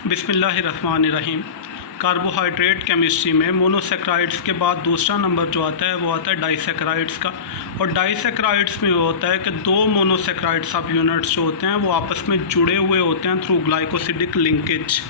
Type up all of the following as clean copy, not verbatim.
बिस्मिल्लाहिर्रहमानिर्रहीम। Carbohydrate chemistry में monosaccharides के बाद दूसरा नंबर जो आता है वो आता है डाइसेक्राइड्स का। और डाइसेक्राइड्स में होता है कि दो मोनोसेक्राइड सब यूनिट्स जो होते हैं वो आपस में जुड़े हुए होते हैं थ्रू ग्लाइकोसिडिक लिंकेज,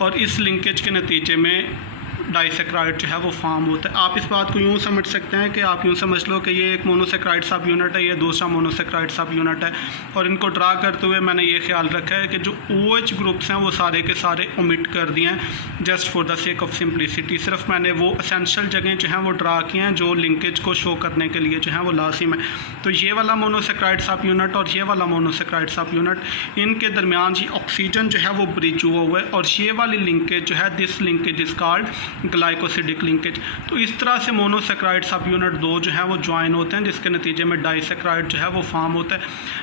और इस लिंकेज के नतीजे में डाइसेक्राइड जो है वो फॉर्म होता है। आप इस बात को यूँ समझ सकते हैं कि आप यूँ समझ लो कि ये एक मोनोसेक्राइड सब यूनिट है, ये दूसरा मोनोसेक्राइड सब यूनिट है, और इनको ड्रा करते हुए मैंने ये ख्याल रखा है कि जो OH ग्रुप्स हैं वो सारे के सारे ओमिट कर दिए हैं just for the sake of simplicity. सिर्फ मैंने वो असेंशियल जगह जो हैं वो ड्रा किए हैं जो लिंकेज को शो करने के लिए जो है वो लाजिम है। तो ये वाला मोनोसेक्राइड सब यूनिट और ये वाला मोनोसेक्राइड सब यूनिट, इनके दरमियान जी ऑक्सीजन जो है वो ब्रिज हुआ हुआ है, और ये वाली लिंकेज जो है this linkage is called glycosidic linkage. तो इस तरह से मोनोसेक्राइड सब यूनिट दो जो है वो ज्वाइन होते हैं जिसके नतीजे में डाइसेक्राइड जो है वो फॉर्म होता है।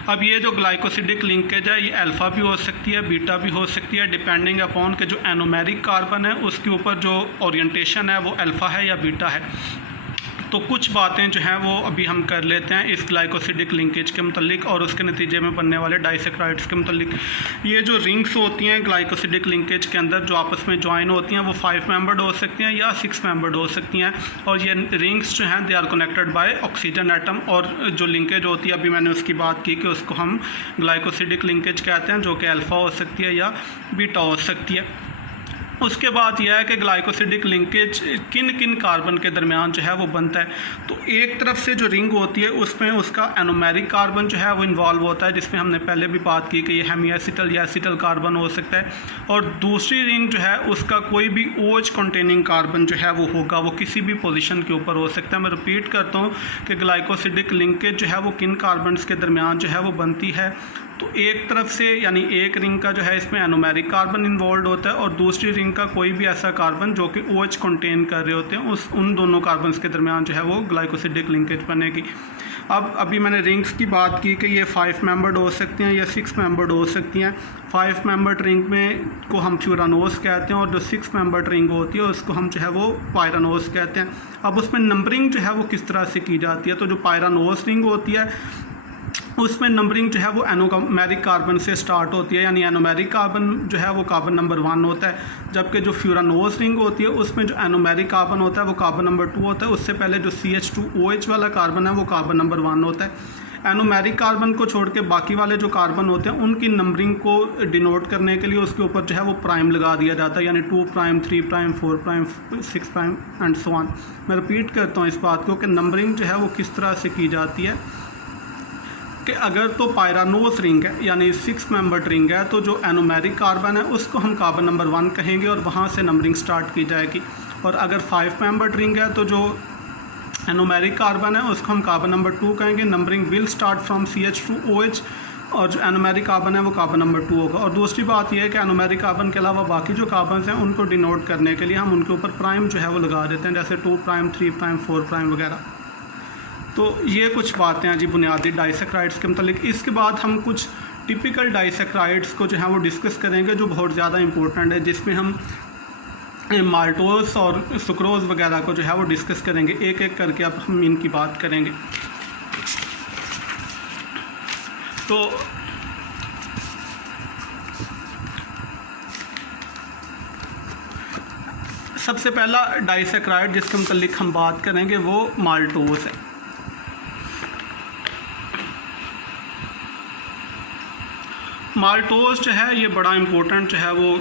अब ये जो ग्लाइकोसिडिक लिंकेज है ये अल्फ़ा भी हो सकती है, बीटा भी हो सकती है, डिपेंडिंग अपॉन के जो एनोमेरिक कार्बन है उसके ऊपर जो ओरिएंटेशन है वो अल्फ़ा है या बीटा है। तो कुछ बातें जो हैं वो अभी हम कर लेते हैं इस ग्लाइकोसिडिक लिंकेज के मुतल्लिक और उसके नतीजे में बनने वाले डाइसेक्राइड्स के मुतल्लिक। ये जो रिंग्स होती हैं ग्लाइकोसिडिक लिंकेज के अंदर जो आपस में ज्वाइन होती हैं वो 5 मेंबर्ड हो सकती हैं या 6 मेंबर्ड हो सकती हैं, और ये रिंग्स जो हैं they are connected by oxygen atom. और जो लिंकेज होती है अभी मैंने उसकी बात की कि उसको हम ग्लाइकोसिडिक लिंकेज कहते हैं जो कि अल्फ़ा हो सकती है या बीटा हो सकती है। उसके बाद यह है कि ग्लाइकोसिडिक लिंकेज किन किन कार्बन के दरमियान जो है वो बनता है। तो एक तरफ से जो रिंग होती है उसमें उसका एनोमेरिक कार्बन जो है वो इन्वॉल्व होता है, जिसमें हमने पहले भी बात की कि ये हेमीएसिटल या एसिटल कार्बन हो सकता है। और दूसरी रिंग जो है उसका कोई भी OH कंटेनिंग कार्बन जो है वो होगा, वो किसी भी पोजीशन के ऊपर हो सकता है। मैं रिपीट करता हूँ कि ग्लाइकोसिडिक लिंकेज जो है वो किन कार्बन्स के दरमियान जो है वो बनती है। तो एक तरफ से यानी एक रिंग का जो है इसमें एनोमेरिक कार्बन इन्वॉल्व होता है, और दूसरी रिंग का कोई भी ऐसा कार्बन जो कि OH कंटेन कर रहे होते हैं उन दोनों कार्बन्स के दरमियान जो है वो ग्लाइकोसिडिक लिंकेज बनेगी। अब अभी मैंने रिंग्स की बात की कि ये 5 मेंबर्ड हो सकती हैं या 6 मेंबर्ड हो सकती हैं। 5 मेंबर्ड रिंग में को हम फ्यूरानोस कहते हैं, और जो 6 मेंबर्ड रिंग होती है उसको हम जो है वो पायरानोस कहते हैं। अब उसमें नंबरिंग जो है वो किस तरह से की जाती है, तो जो पायरानोस रिंग होती है उसमें नंबरिंग जो है वो एनोमेरिक कार्बन से स्टार्ट होती है, यानी एनोमेरिक कार्बन जो है वो कार्बन नंबर 1 होता है, जबकि जो फ्यूरानोस रिंग होती है उसमें जो एनोमेरिक कार्बन होता है वो कार्बन नंबर 2 होता है। उससे पहले जो CH2OH वाला कार्बन है वो कार्बन नंबर 1 होता है। एनोमेरिक कार्बन को छोड़ के बाकी वाले जो कार्बन होते हैं उनकी नंबरिंग को डिनोट करने के लिए उसके ऊपर जो है वो प्राइम लगा दिया जाता है, यानी 2 prime 3 prime 4 prime 6 prime and so on. मैं रिपीट करता हूँ इस बात को कि नंबरिंग जो है वो किस तरह से की जाती है कि अगर तो पायरानोस रिंग है यानी 6 मेंबर्ड रिंग है तो जो एनोमेरिक कार्बन है उसको हम कार्बन नंबर 1 कहेंगे और वहाँ से नंबरिंग स्टार्ट की जाएगी। और अगर 5 मेंबर्ड रिंग है तो जो एनोमेरिक कार्बन है उसको हम कार्बन नंबर 2 कहेंगे। Numbering will start from CH2OH, और जो एनोमेरिक कार्बन है वो कार्बन नंबर 2 होगा। और दूसरी बात यह है कि एनोमेरिक कार्बन के अलावा बाकी जो कार्बन हैं उनको डिनोट करने के लिए हम उनके ऊपर प्राइम जो है वो लगा देते हैं, जैसे 2 प्राइम 3 प्राइम 4 प्राइम वगैरह। तो ये कुछ बातें हैं जी बुनियादी डाइसेक्राइड्स के मतलब। इसके बाद हम कुछ टिपिकल डाइसेक्राइड्स को जो है वो डिस्कस करेंगे जो बहुत ज़्यादा इंपॉर्टेंट है, जिसमें हम माल्टोस और सुक्रोज़ वगैरह को जो है वो डिस्कस करेंगे। एक एक करके अब हम इनकी बात करेंगे। तो सबसे पहला डाइसेक्राइड जिसके मुतालिक हम बात करेंगे वो माल्टोस है। माल्टोस जो है ये बड़ा इम्पोर्टेंट जो है वो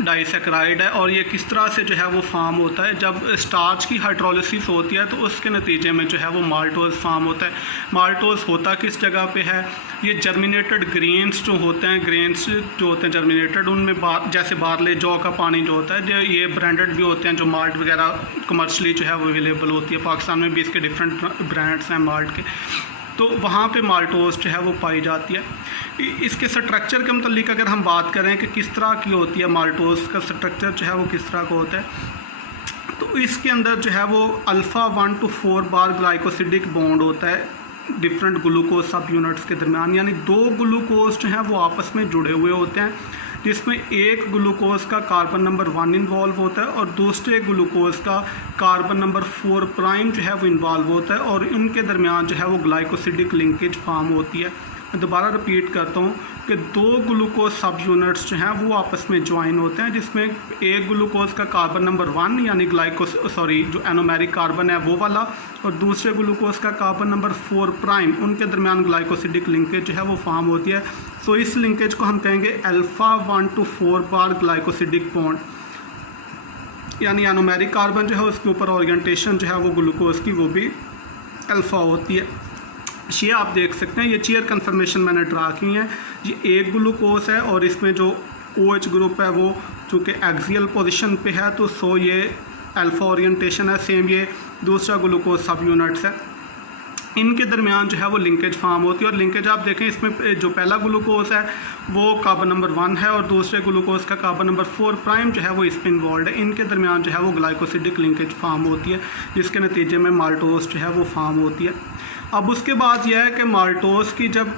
डाइसेक्राइड है, और ये किस तरह से जो है वो फॉर्म होता है। जब स्टार्च की हाइड्रोलिसिस होती है तो उसके नतीजे में जो है वो माल्टोस फॉर्म होता है। माल्टोस होता किस जगह पे है, ये जर्मिनेटेड ग्रेन्स जो होते हैं, ग्रेन्स जो होते हैं जर्मिनेटेड उनमें जैसे बारले जौ का पानी जो होता है, जो ये ब्रांडेड भी होते हैं, जो माल्ट वगैरह कमर्शली जो है वो अवेलेबल होती है। पाकिस्तान में भी इसके डिफरेंट ब्रांड्स हैं माल्ट के, तो वहाँ पे माल्टोस जो है वो पाई जाती है। इसके स्ट्रक्चर के मतलब अगर हम बात करें कि किस तरह की होती है माल्टोस का स्ट्रक्चर जो है वो किस तरह का होता है, तो इसके अंदर जो है वो alpha 1 to 4 bar glycosidic bond होता है डिफरेंट ग्लूकोज सब यूनिट्स के दरमियान, यानी 2 ग्लूकोज जो हैं वो आपस में जुड़े हुए होते हैं, जिसमें एक ग्लूकोज का कार्बन नंबर 1 इन्वॉल्व होता है और दूसरे ग्लूकोज का कार्बन नंबर 4 प्राइम जो है वो इन्वॉल्व होता है, और इनके दरमियान जो है वो ग्लाइकोसिडिक लिंकेज फॉर्म होती है। दोबारा रिपीट करता हूँ कि दो ग्लूकोज सब यूनिट्स जो हैं वो आपस में ज्वाइन होते हैं, जिसमें एक ग्लूकोज का कार्बन नंबर 1 यानी जो एनोमेरिक कार्बन है वो वाला, और दूसरे ग्लूकोज का कार्बन नंबर 4 प्राइम, उनके दरमियान ग्लाइकोसिडिक लिंकेज जो है वो फॉर्म होती है। सो इस लिंकेज को हम कहेंगे alpha 1 to 4 bar glycosidic bond, यानी एनोमेरिक कार्बन जो है उसके ऊपर ओरिएंटेशन जो है वो ग्लूकोज की वो भी अल्फ़ा होती है। ये आप देख सकते हैं, ये चेयर कन्फर्मेशन मैंने ड्रा की है। ये एक ग्लूकोज है और इसमें जो OH ग्रुप है वो चूँकि एक्सियल पोजीशन पे है तो सो ये अल्फ़ा ओरिएंटेशन है। सेम ये दूसरा ग्लूकोज सब यूनिट्स है, इनके दरमियान जो है वो लिंकेज फार्म होती है। और लिंकेज आप देखें, इसमें जो पहला ग्लूकोज है वो कार्बन नंबर 1 है और दूसरे ग्लूकोज का कार्बन नंबर 4 प्राइम जो है वो इसमें इन्वॉल्व है। इनके दरमियान जो है वो ग्लाइकोसिडिक लिंकेज फार्म होती है, जिसके नतीजे में माल्टोज जो है वो फार्म होती है। अब उसके बाद यह है कि माल्टोज की जब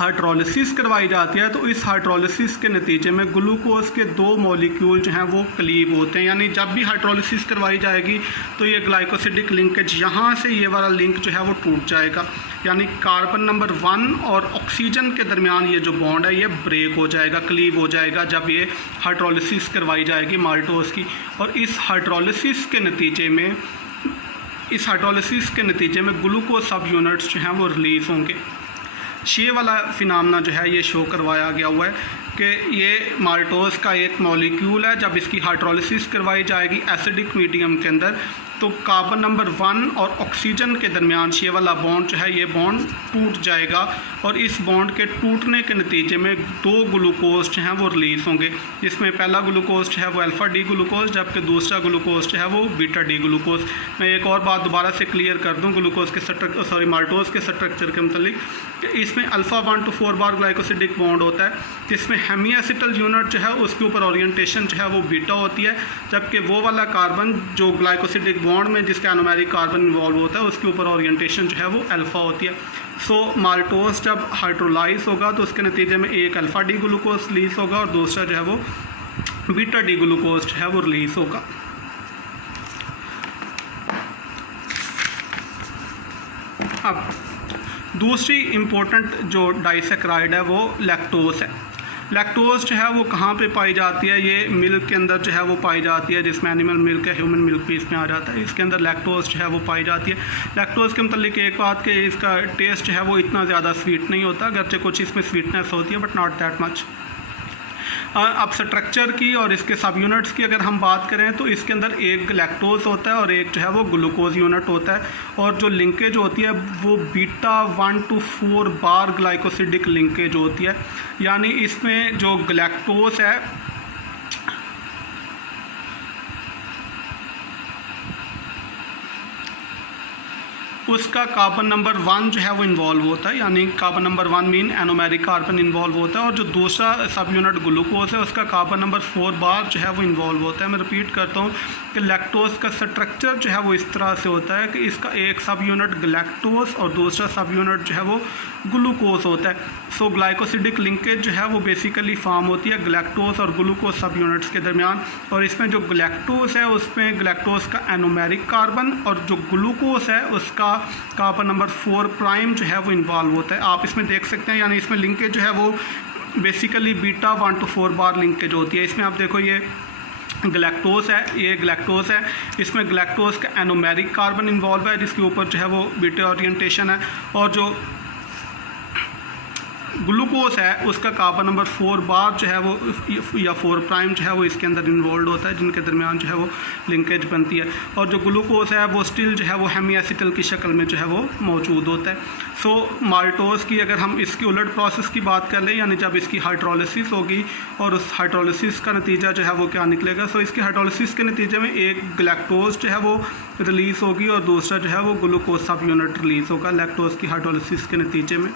हाइड्रोलिसिस करवाई जाती है तो इस हाइड्रोलिसिस के नतीजे में ग्लूकोज के दो मॉलिक्यूल जो हैं वो क्लीव होते हैं, यानी जब भी हाइड्रोलिसिस करवाई जाएगी तो ये ग्लाइकोसिडिक लिंकेज यहाँ से ये वाला लिंक जो है वो टूट जाएगा, यानी कार्बन नंबर 1 और ऑक्सीजन के दरमियान ये जो बॉन्ड है ये ब्रेक हो जाएगा, क्लीव हो जाएगा जब ये हाइड्रोलिसिस करवाई जाएगी माल्टोज की। और इस हाइड्रोलिसिस के नतीजे में ग्लूकोज सब यूनिट्स जो हैं वो रिलीज़ होंगे। ये वाला फिनामिना जो है ये शो करवाया गया हुआ है कि ये माल्टोज का एक मॉलिक्यूल है, जब इसकी हाइड्रोलिसिस करवाई जाएगी एसिडिक मीडियम के अंदर तो कार्बन नंबर 1 और ऑक्सीजन के दरमियान ये वाला बॉन्ड जो है ये बॉन्ड टूट जाएगा और इस बॉन्ड के टूटने के नतीजे में दो ग्लूकोज जो हैं वो रिलीज़ होंगे, जिसमें पहला ग्लूकोज जो है वो अल्फ़ा डी ग्लूकोज जबकि दूसरा ग्लूकोज जो है वो बीटा डी ग्लूकोज। मैं एक और बात दोबारा से क्लियर कर दूं ग्लूकोज के माल्टोज के स्ट्रक्चर के मतलब कि इसमें alpha 1 to 4 bar glycosidic bond होता है, जिसमें हेमी एसिटल यूनिट जो है उसके ऊपर ओरिएंटेशन जो है वो बीटा होती है, जबकि वो वाला कार्बन जो ग्लाइकोसिडिक बॉन्ड में जिसका एनोमेरिक कार्बन इन्वॉल्व होता है उसके ऊपर ओरिएंटेशन जो है वो अल्फ़ा होती है। सो माल्टोज जब हाइड्रोलाइज होगा तो उसके नतीजे में एक अल्फ़ा डी ग्लूकोज रिलीज़ होगा और दूसरा जो है वो बीटा डी ग्लूकोज जो है वो रिलीज़ होगा। अब दूसरी इम्पोर्टेंट जो डाइसैकराइड है वो लैक्टोज है। लैक्टोज जो है वो कहाँ पे पाई जाती है, ये मिल्क के अंदर जो है वो पाई जाती है, जिसमें एनिमल मिल्क है, ह्यूमन मिल्क भी इसमें आ जाता है, इसके अंदर लैक्टोज जो है वो पाई जाती है। लैक्टोज के मतलब एक बात कि इसका टेस्ट जो है वो इतना ज़्यादा स्वीट नहीं होता, अगरचे कुछ इसमें स्वीटनेस होती है बट नॉट दैट मच। अब स्ट्रक्चर की और इसके सब यूनिट्स की अगर हम बात करें तो इसके अंदर एक लैक्टोज होता है और एक जो है वो ग्लूकोज यूनिट होता है, और जो लिंकेज होती है वो beta 1 to 4 bar glycosidic linkage होती है, यानी इसमें जो लैक्टोज है उसका कार्बन नंबर 1 जो है वो इन्वॉल्व होता है, यानी carbon number 1 mean anomeric carbon involve होता है, और जो दूसरा सब यूनिट ग्लूकोज है उसका कार्बन नंबर 4 बार जो है वो इन्वॉल्व होता है। मैं रिपीट करता हूँ कि लैक्टोज का स्ट्रक्चर जो है वो इस तरह से होता है कि इसका एक सब यूनिट ग्लैक्टोज और दूसरा सब यूनिट जो है वो ग्लूकोज होता है। सो ग्लाइकोसिडिक लिंकेज जो है वो बेसिकली फॉर्म होती है ग्लैक्टोज और ग्लूकोज सब यूनिट्स के दरमियान, और इसमें जो ग्लैक्टोज है उसमें ग्लैक्टोज का एनोमेरिक कार्बन और जो ग्लूकोज है उसका कार्बन नंबर 4 प्राइम जो है वो इन्वॉल्व होता है। आप इसमें देख सकते हैं, यानी इसमें लिंकेज जो है वो basically beta 1 to 4 bar linkage होती है। इसमें आप देखो ये ग्लैक्टोज है, ये ग्लैक्टोज है, इसमें ग्लैक्टोज का एनोमेरिक कार्बन इन्वॉल्व है जिसके ऊपर जो है वो बीटा ओरिएंटेशन है, और जो ग्लूकोज है उसका कार्बन नंबर 4 बार जो है वो या 4 प्राइम जो है वो इसके अंदर इन्वॉल्व होता है, जिनके दरमियान जो है वो लिंकेज बनती है, और जो ग्लूकोज है वो स्टिल जो है वो हेमी एसिटल की शक्ल में जो है वो मौजूद होता है। सो माल्टोज की अगर हम इसकी उलट प्रोसेस की बात कर लें, यानी जब इसकी हाइड्रोलिसिस होगी और उस हाइड्रोलिसिस का नतीजा जो है वो क्या निकलेगा, सो इसकी हाइड्रोलिसिस के नतीजे में एक ग्लैक्टोज जो है वो रिलीज़ होगी और दूसरा जो है वो ग्लूकोज सब यूनिट रिलीज़ होगा लैक्टोज की हाइड्रोलिसिस के नतीजे में।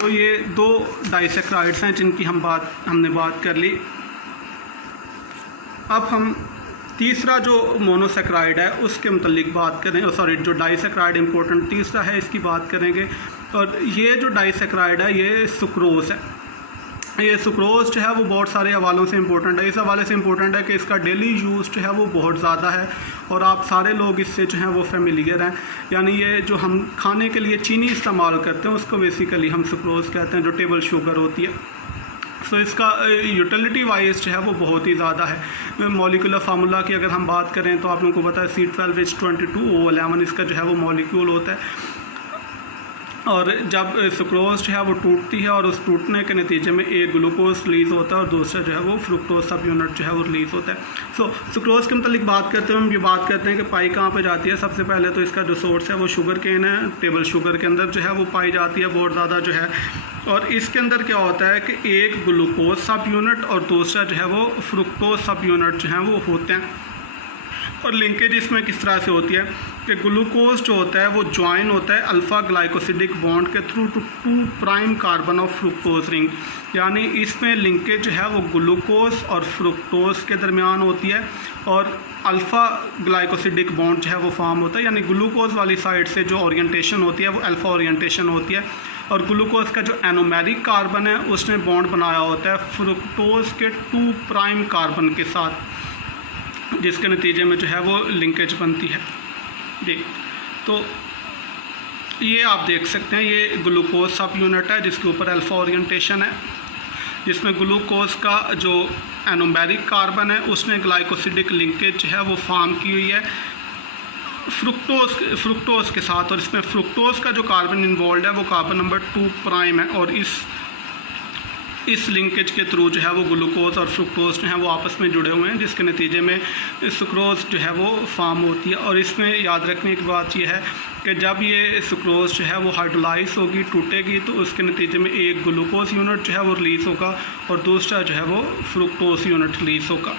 तो ये दो डाइसैकराइड्स हैं जिनकी हमने बात कर ली। अब हम तीसरा जो मोनोसैकराइड है उसके मुतल्लिक बात करें, जो डाइसैकराइड इम्पोर्टेंट तीसरा है इसकी बात करेंगे, और ये जो डाइसैकराइड है ये सुक्रोज है। ये सुक्रोज़ जो है वो बहुत सारे हवालों से इम्पोर्टेंट है। इस हवाले से इम्पोर्टेंट है कि इसका डेली यूज़ जो है वो बहुत ज़्यादा है और आप सारे लोग इससे जो हैं वो फेमिलियर हैं। यानी ये जो हम खाने के लिए चीनी इस्तेमाल करते हैं उसको बेसिकली हम सुक्रोज़ कहते हैं, जो टेबल शुगर होती है। सो इसका यूटिलिटी वाइज जो है वो बहुत ही ज़्यादा है। मॉलिक्यूलर फार्मूला की अगर हम बात करें तो आप लोगों को पता है C12H22O11 इसका जो है वो मॉलिक्यूल होता है। और जब सुक्रोज़ जो है वो टूटती है और उस टूटने के नतीजे में एक ग्लूकोज रिलीज़ होता है और दूसरा जो है वो फ्रुक्टोज सब यूनिट जो है वो रिलीज़ होता है। सो सुक्रोज़ के मतलब बात करते हुए हम ये बात करते हैं कि पाई कहाँ पे जाती है। सबसे पहले तो इसका जो सोर्स है वो शुगर केन है, टेबल शुगर के अंदर जो है वो पाई जाती है बहुत ज़्यादा जो है। और इसके अंदर क्या होता है कि एक ग्लूकोज सब यूनिट और दूसरा जो है वो फ्रुक्टोज सब यूनिट जो हैं वो होते हैं। और लिंकेज इसमें किस तरह से होती है कि ग्लूकोज जो होता है वो ज्वाइन होता है अल्फ़ा ग्लाइकोसिडिक बॉन्ड के through to 2 prime carbon of fructose ring. यानी इसमें लिंकेज जो है वो ग्लूकोज और फ्रुक्टोज के दरमियान होती है और अल्फ़ा ग्लाइकोसिडिक बॉन्ड जो है वो फॉर्म होता है। यानी ग्लूकोज वाली साइड से जो ओरिएंटेशन होती है वो अल्फ़ा ओरिएंटेशन होती है और ग्लूकोज का जो एनोमेरिक कार्बन है उसने बॉन्ड बनाया होता है फ्रुक्टोज के 2 प्राइम कार्बन के साथ, जिसके नतीजे में जो है वो लिंकेज बनती है जी। तो ये आप देख सकते हैं, ये ग्लूकोज सब यूनिट है जिसके ऊपर अल्फ़ा ओरिएंटेशन है, जिसमें ग्लूकोज का जो एनोमेरिक कार्बन है उसने ग्लाइकोसिडिक लिंकेज जो है वो फॉर्म की हुई है फ्रुक्टोज के साथ। और इसमें फ्रुक्टोज का जो कार्बन इन्वॉल्व है वो कार्बन नंबर 2 प्राइम है और इस लिंकेज के थ्रू जो है वो ग्लूकोज और फ्रुक्टोज जो है वो आपस में जुड़े हुए हैं, जिसके नतीजे में सुक्रोज़ जो है वो फॉर्म होती है। और इसमें याद रखने की बात यह है कि जब ये सुक्रोज़ जो है वो हाइड्रोलाइज होगी, टूटेगी, तो उसके नतीजे में एक ग्लूकोज यूनिट जो है वो रिलीज़ होगा और दूसरा जो है वो फ्रुक्टोज यूनिट रिलीज़ होगा।